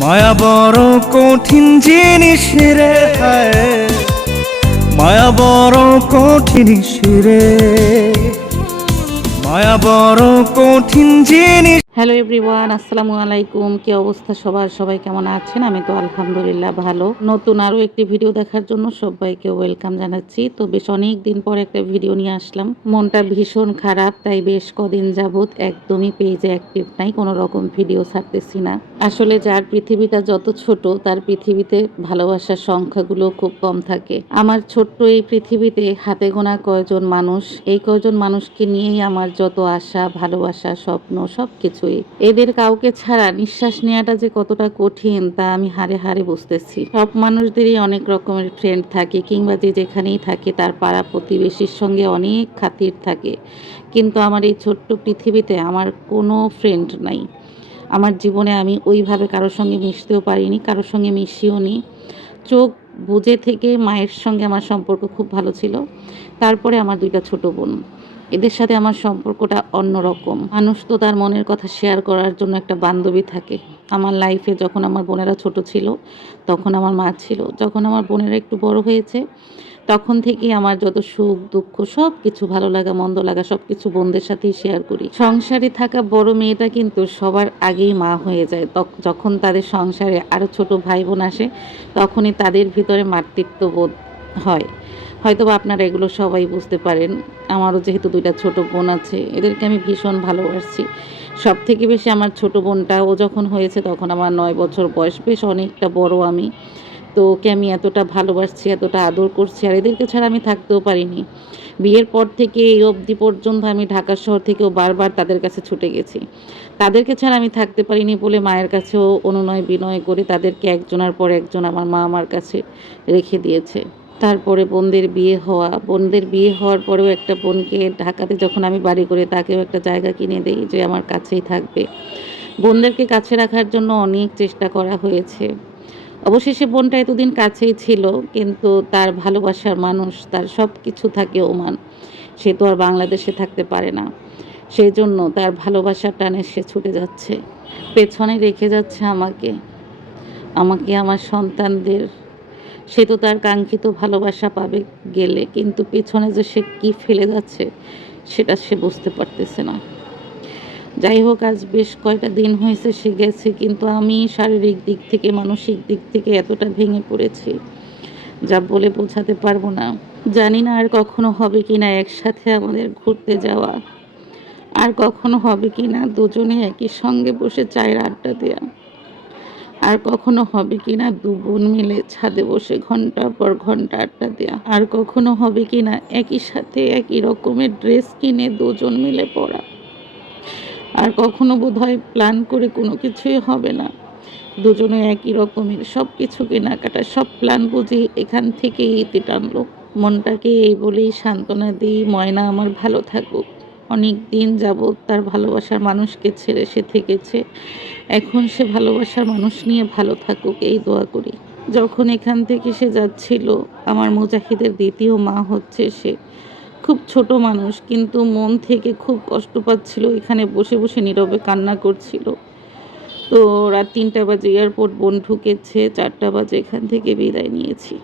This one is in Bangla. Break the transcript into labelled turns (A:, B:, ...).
A: মায়া বড় কঠিন জিনিস রে মায়া বড় কঠিন রে। মায়া বড় কঠিন জিনিস
B: হ্যালো এভরিওয়ান, আসসালামু আলাইকুম। কি অবস্থা সবার? সবাই কেমন আছেন? আমি তো আলহামদুলিল্লাহ ভালো। নতুন আরও একটি ভিডিও দেখার জন্য সবাইকে ওয়েলকাম জানাচ্ছি। তো বেশ অনেক দিন পর একটা ভিডিও নিয়ে আসলাম। মনটা ভীষণ খারাপ, তাই বেশ কদিন যাবত একদমই পেজে অ্যাক্টিভ নাই, কোনো রকম ভিডিও ছাড়তেছি না। আসলে যার পৃথিবীটা যত ছোট, তার পৃথিবীতে ভালোবাসার সংখ্যাগুলো খুব কম থাকে। আমার ছোট্ট এই পৃথিবীতে হাতে গোনা কয়জন মানুষ? এই কয়জন মানুষকে নিয়েই আমার যত আশা, ভালোবাসা, স্বপ্ন সব কিছুই এদের কাউকে ছাড়া নিঃশ্বাস নেওয়াটা যে কতটা কঠিন, তা আমি হারে হারে বুঝতেছি। সব মানুষদেরই অনেক রকমের ফ্রেন্ড থাকে, কিংবা যে যেখানেই থাকে, তার পাড়া প্রতিবেশীর সঙ্গে অনেক খাতির থাকে। কিন্তু আমার এই ছোট্ট পৃথিবীতে আমার কোনো ফ্রেন্ড নাই। আমার জীবনে আমি ওইভাবে কারোর সঙ্গে মিশতেও পারিনি, কারোর সঙ্গে মিশিও নি। চোখ বুঝে থেকে মায়ের সঙ্গে আমার সম্পর্ক খুব ভালো ছিল। তারপরে আমার দুইটা ছোট বোন। এদের সাথে আমার সম্পর্কটা অন্যরকম। মানুষ তো তার মনের কথা শেয়ার করার জন্য একটা বান্ধবী থাকে। আমার লাইফে যখন আমার বোনেরা ছোট ছিল, তখন আমার মা ছিল। যখন আমার বোনেরা একটু বড় হয়েছে, তখন থেকেই আমার যত সুখ, দুঃখ সব কিছু ভালো লাগা, মন্দ লাগা সব কিছু বোনদের সাথেই শেয়ার করি। সংসারে থাকা বড় মেয়েটা কিন্তু সবার আগেই মা হয়ে যায়। যখন তাদের সংসারে আরও ছোট ভাই বোন আসে, তখনই তাদের ভিতরে মাতৃত্ব বোধ হয়। হয়তো আপনারা এগুলো সবাই বুঝতে পারেন। আমারও যেহেতু দুইটা ছোট বোন আছে, এদেরকে আমি ভীষণ ভালোবাসি। সব থেকে বেশি আমার ছোট বোনটা, ও যখন হয়েছে তখন আমার নয় বছর বয়স, বেশ অনেকটা বড় আমি। তো ওকে আমি এতটা ভালোবাসছি, এতটা আদর করছি, আর এদেরকে ছাড়া আমি থাকতেও পারিনি। বিয়ের পর থেকে এই অবধি পর্যন্ত আমি ঢাকা শহর থেকেও বারবার তাদের কাছে ছুটে গেছি। তাদেরকে ছাড়া আমি থাকতে পারিনি বলে মায়ের কাছেও অনুনয় বিনয় করে তাদেরকে একজনের পর একজন আমার মা আমার কাছে রেখে দিয়েছে। তারপরে বোনদের বিয়ে হওয়া, বোনদের বিয়ে হওয়ার পরেও একটা বোনকে ঢাকাতে যখন আমি বাড়ি করে তাকেও একটা জায়গা কিনে দেই যে আমার কাছেই থাকবে। বোনদেরকে কাছে রাখার জন্য অনেক চেষ্টা করা হয়েছে। অবশেষে বোনটা এতদিন কাছেই ছিল, কিন্তু তার ভালোবাসার মানুষ, তার সব কিছু থাকে ওমান। সে তো আর বাংলাদেশে থাকতে পারে না। সেই জন্য তার ভালোবাসার টানে সে ছুটে যাচ্ছে। পেছনে রেখে যাচ্ছে আমাকে। আমাকে আমার সন্তানদের সে তো তার কাঙ্ক্ষিত ভালোবাসা পাবে গেলে, কিন্তু পেছনে যে সে কি ফেলে যাচ্ছে, সেটা সে বুঝতে পারতেছে না। যাই হোক, আজ বেশ কয়টা দিন হয়েছে সে গেছে, কিন্তু আমি শারীরিক দিক থেকে, মানসিক দিক থেকে এতটা ভেঙে পড়েছি, যা বলে বোঝাতে পারব না। জানি না আর কখনো হবে কি না একসাথে আমাদের ঘুরতে যাওয়া। আর কখনো হবে কি না দুজনে একই সঙ্গে বসে চায়ের আড্ডা দেওয়া আর কখনো হবে কি না দু বোন মিলে ছাদে বসে ঘণ্টার পর ঘণ্টা আড্ডা দেওয়া আর কখনো হবে কি না একই সাথে একই রকমের ড্রেস কিনে দুজন মিলে পরা আর কখনো বোধহয় প্ল্যান করে কোনো কিছুই হবে না। দুজনে একই রকমের সব কিছু কেনাকাটা সব প্ল্যান বুঝি এখান থেকেই ইতি টানলো। মনটাকে এই বলেই সান্ত্বনা দিই, ময়না আমার ভালো থাকুক। অনেক দিন যাবৎ তার ভালোবাসার মানুষকে ছেড়ে সে থেকেছে। এখন সে ভালোবাসার মানুষ নিয়ে ভালো থাকুক, এই দোয়া করি। যখন এখান থেকে সে যাচ্ছিল, আমার মুজাহিদের দ্বিতীয় মা হচ্ছে সে। খুব ছোট মানুষ, কিন্তু মন থেকে খুব কষ্ট পাচ্ছিল, এখানে বসে বসে নীরবে কান্না করছিল। তো রাত তিনটা বাজে এয়ারপোর্ট বোন ঢুকেছে, চারটা বাজে এখান থেকে বিদায় নিয়েছি।